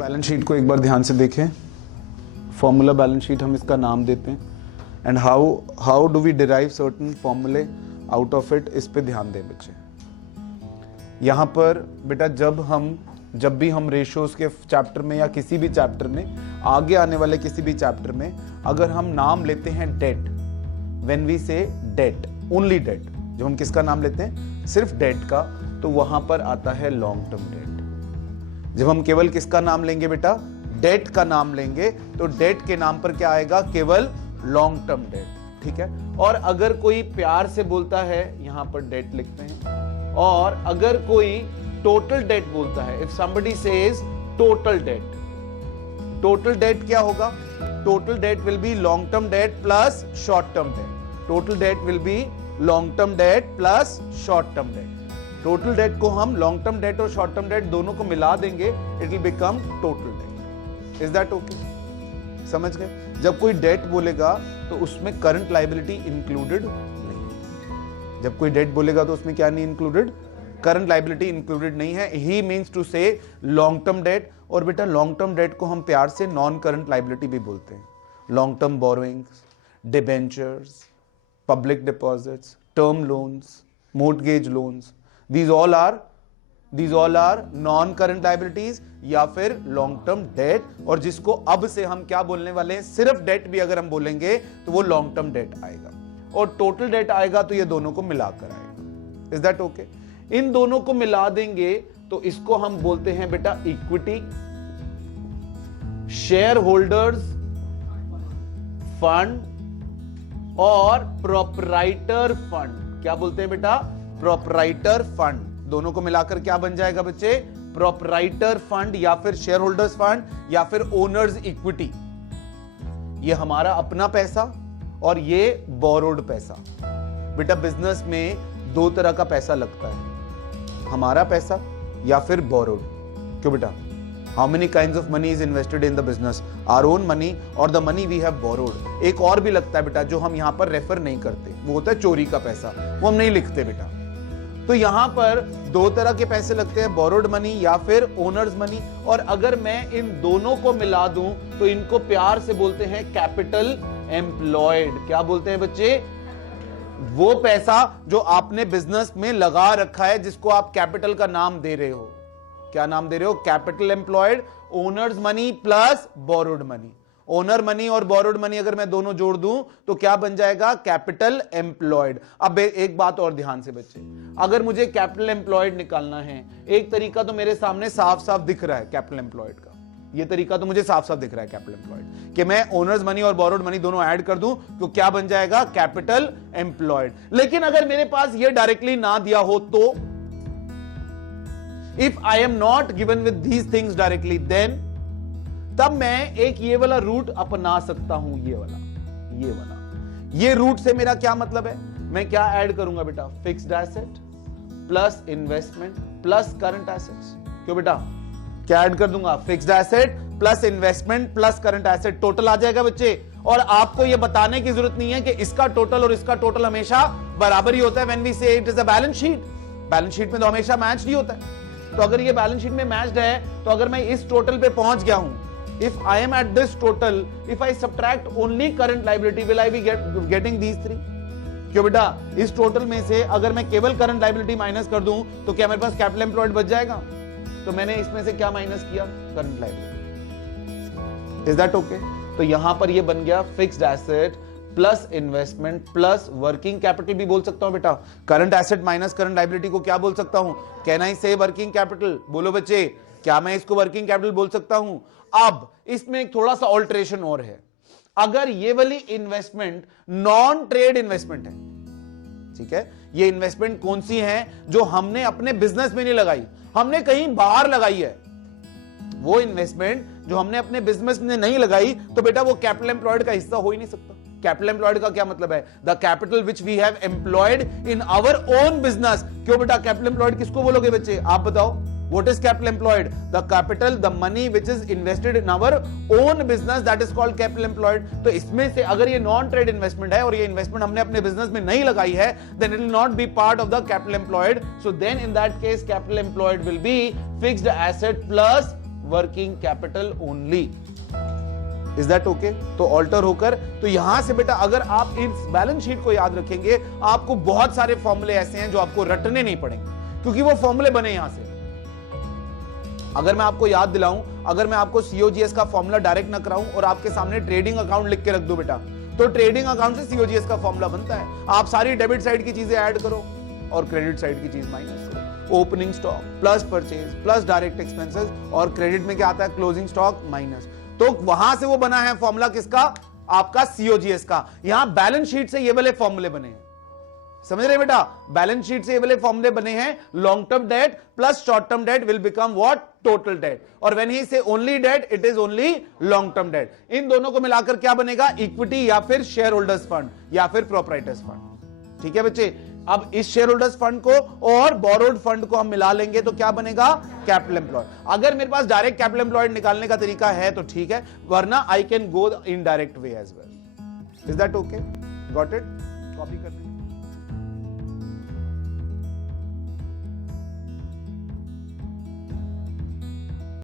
Balance sheet को एक बार ध्यान से देखें। फॉर्मूला बैलेंस शीट हम इसका नाम देते हैं and how do we derive certain फॉर्मूले आउट ऑफ इट, इस पे ध्यान दें बच्चे। यहाँ पर बेटा जब भी हम रेशियोज के चैप्टर में या किसी भी चैप्टर में, आगे आने वाले किसी भी चैप्टर में अगर हम नाम लेते हैं डेट, व्हेन वी से डेट, ओनली डेट, जब हम किसका नाम लेते हैं सिर्फ डेट का, तो वहां पर आता है लॉन्ग टर्म डेट। जब हम केवल किसका नाम लेंगे बेटा, डेट का नाम लेंगे, तो डेट के नाम पर क्या आएगा, केवल लॉन्ग टर्म डेट, ठीक है। और अगर कोई प्यार से बोलता है, यहां पर डेट लिखते हैं, और अगर कोई टोटल डेट बोलता है, if somebody says total date, total date क्या होगा, total date will be long term debt plus short term date, total date will be long term debt plus short term date. Total date को हम long term date और short term date दोनों को मिला देंगे, it will become total date. Is that okay? समझ गए? जब कोई डेट बोलेगा तो उसमें करंट लायबिलिटी इंक्लूडेड नहीं। जब कोई डेट बोलेगा तो उसमें क्या नहीं इंक्लूडेड, करंट लायबिलिटी इंक्लूडेड नहीं है। ही मीन्स टू से लॉन्ग टर्म डेट। और बेटा लॉन्ग टर्म डेट को हम प्यार से नॉन करंट लायबिलिटी भी बोलते हैं। Long term borrowings, debentures, public deposits, term loans, mortgage loans, these all are non current liabilities या फिर लॉन्ग टर्म डेट। और जिसको अब से हम क्या बोलने वाले हैं, सिर्फ डेट भी अगर हम बोलेंगे तो वो लॉन्ग टर्म डेट आएगा, और टोटल डेट आएगा तो ये दोनों को मिलाकर आएगा। Is that okay? इन दोनों को मिला देंगे तो इसको हम बोलते हैं बेटा इक्विटी, शेयर होल्डर्स फंड और प्रोप्राइटर फंड। क्या बोलते हैं बेटा, प्रोप्राइटर फंड। दोनों को मिलाकर क्या बन जाएगा बच्चे, प्रोप्राइटर फंड या फिर शेयर होल्डर्स फंड या फिर ओनर्स इक्विटी। ये हमारा अपना पैसा और ये बोरोड पैसा। बेटा बिजनेस में दो तरह का पैसा लगता है, हमारा पैसा या फिर बोरोड। क्यों बेटा? How many kinds of money is invested in the business? Our own money or the money we have borrowed। एक और भी लगता है बेटा जो हम यहां पर रेफर नहीं करते, वो होता है चोरी का पैसा, वो हम नहीं लिखते बेटा। तो यहां पर दो तरह के पैसे लगते हैं, बोरोड मनी या फिर ओनर्स मनी। और अगर मैं इन दोनों को मिला दूं तो इनको प्यार से बोलते हैं कैपिटल एम्प्लॉयड। क्या बोलते हैं बच्चे? वो पैसा जो आपने बिजनेस में लगा रखा है, जिसको आप कैपिटल का नाम दे रहे हो। क्या नाम दे रहे हो? Capital employed, owners money plus borrowed money. Owner money और बोरोड मनी अगर मैं दोनों जोड़ दूं तो क्या बन जाएगा, कैपिटल एम्प्लॉयड। अब एक बात और ध्यान से बच्चे, अगर मुझे कैपिटल एम्प्लॉयड निकालना है, एक तरीका तो मेरे सामने साफ साफ दिख रहा है कैपिटल एम्प्लॉयड का, ये तरीका तो मुझे साफ साफ दिख रहा है कैपिटल एम्प्लॉयड, कि मैं ओनर्स मनी और बोरोड मनी दोनों ऐड कर दूं तो क्या बन जाएगा, कैपिटल एम्प्लॉयड। लेकिन अगर मेरे पास ये डायरेक्टली ना दिया हो तो, if I am not given with these things directly, then तब मैं एक ये वाला रूट अपना सकता हूं, ये वाला। ये रूट से मेरा क्या मतलब है, मैं क्या ऐड करूंगा बेटा, fixed asset plus investment plus current assets. क्यों बेटा? क्या ऐड कर दूंगा, fixed asset plus investment plus current asset, total आ जाएगा बच्चे। और आपको यह बताने की जरूरत नहीं है कि इसका टोटल और इसका टोटल हमेशा बराबर ही होता है। व्हेन वी से it is a balance sheet, balance sheet में तो हमेशा मैच नहीं होता है। तो अगर ये बैलेंस शीट में मैच्ड है, तो अगर मैं इस टोटल पे पहुंच गया हूं, if I am at this total, if I subtract only current liability, will I be getting these three? क्यों बेटा? इस टोटल में से अगर मैं केवल करंट लायबिलिटी माइनस कर दूं तो क्या मेरे पास कैपिटल एम्प्लॉयड बच जाएगा? तो मैंने इसमें से क्या माइनस किया, current liability. Is that okay? तो यहां पर ये बन गया fixed asset plus investment plus working capital भी बोल सकता हूं बेटा। Current asset minus current liability को क्या बोल सकता हूं, कैन आई से वर्किंग कैपिटल? बोलो बच्चे, क्या मैं इसको वर्किंग कैपिटल बोल सकता हूं? अब इसमें एक थोड़ा सा ऑल्टरेशन और है। अगर ये वाली इन्वेस्टमेंट नॉन ट्रेड इन्वेस्टमेंट है, ठीक है, ये इन्वेस्टमेंट कौन सी है, जो हमने अपने बिजनेस में नहीं लगाई, हमने कहीं बाहर लगाई है, वो इन्वेस्टमेंट जो हमने अपने बिजनेस में नहीं लगाई, तो बेटा वो कैपिटल एम्प्लॉयड का हिस्सा हो ही नहीं सकता। कैपिटल एम्प्लॉयड का क्या मतलब है, the capital which we have employed in our own business. क्यों बेटा? कैपिटल एम्प्लॉयड किसको बोलोगे बच्चे, आप बताओ? What is capital employed? The capital, the money which is invested in our own business, that is called capital employed. तो इसमें से अगर ये नॉन ट्रेड इन्वेस्टमेंट है और ये इन्वेस्टमेंट हमने अपने बिजनेस में नहीं लगाई है, then it will not be part of the capital employed. So then in that case capital employed will be fixed asset plus working capital only. Is that okay? तो ऑल्टर होकर, तो यहां से बेटा अगर आप इस बैलेंस शीट को याद रखेंगे, आपको बहुत सारे फॉर्मूले ऐसे हैं जो आपको रटने नहीं पड़ेंगे, क्योंकि वो फॉर्मूले बने यहां से। अगर मैं आपको याद दिलाऊं, अगर मैं आपको सीओजीएस का फॉर्मूला डायरेक्ट ना कराऊं और आपके सामने ट्रेडिंग अकाउंट लिख के रख दूं बेटा, तो ट्रेडिंग अकाउंट से सीओजीएस का फॉर्मूला बनता है। आप सारी डेबिट साइड की चीजें ऐड करो और क्रेडिट साइड की चीज माइनस करो। Opening stock plus purchase plus direct expenses, और क्रेडिट में क्या आता है? Closing stock minus. तो वहां से वो बना है फॉर्मूला किसका? आपका सीओजीएस का। यहां बैलेंस शीट से ये वाले फॉर्मूले बने हैं, समझ रहे बेटा? बैलेंस शीट से ये वाले फॉर्मूले बने हैं। Long term debt plus short term debt will become what? Total debt. और when he say only debt, it is only long term debt. इन दोनों को मिलाकर क्या बनेगा? इक्विटी या फिर शेयर होल्डर्स फंड या फिर प्रोप्राइटर्स फंड। ठीक है बच्चे? अब इस शेयर होल्डर्स फंड को और बोरोड फंड को हम मिला लेंगे तो क्या बनेगा? Capital employed. अगर मेरे पास डायरेक्ट कैपिटल एम्प्लॉयड निकालने का तरीका है तो ठीक है, वरना I can go in direct way as well. Is that okay? Got it? Copy करते हैं।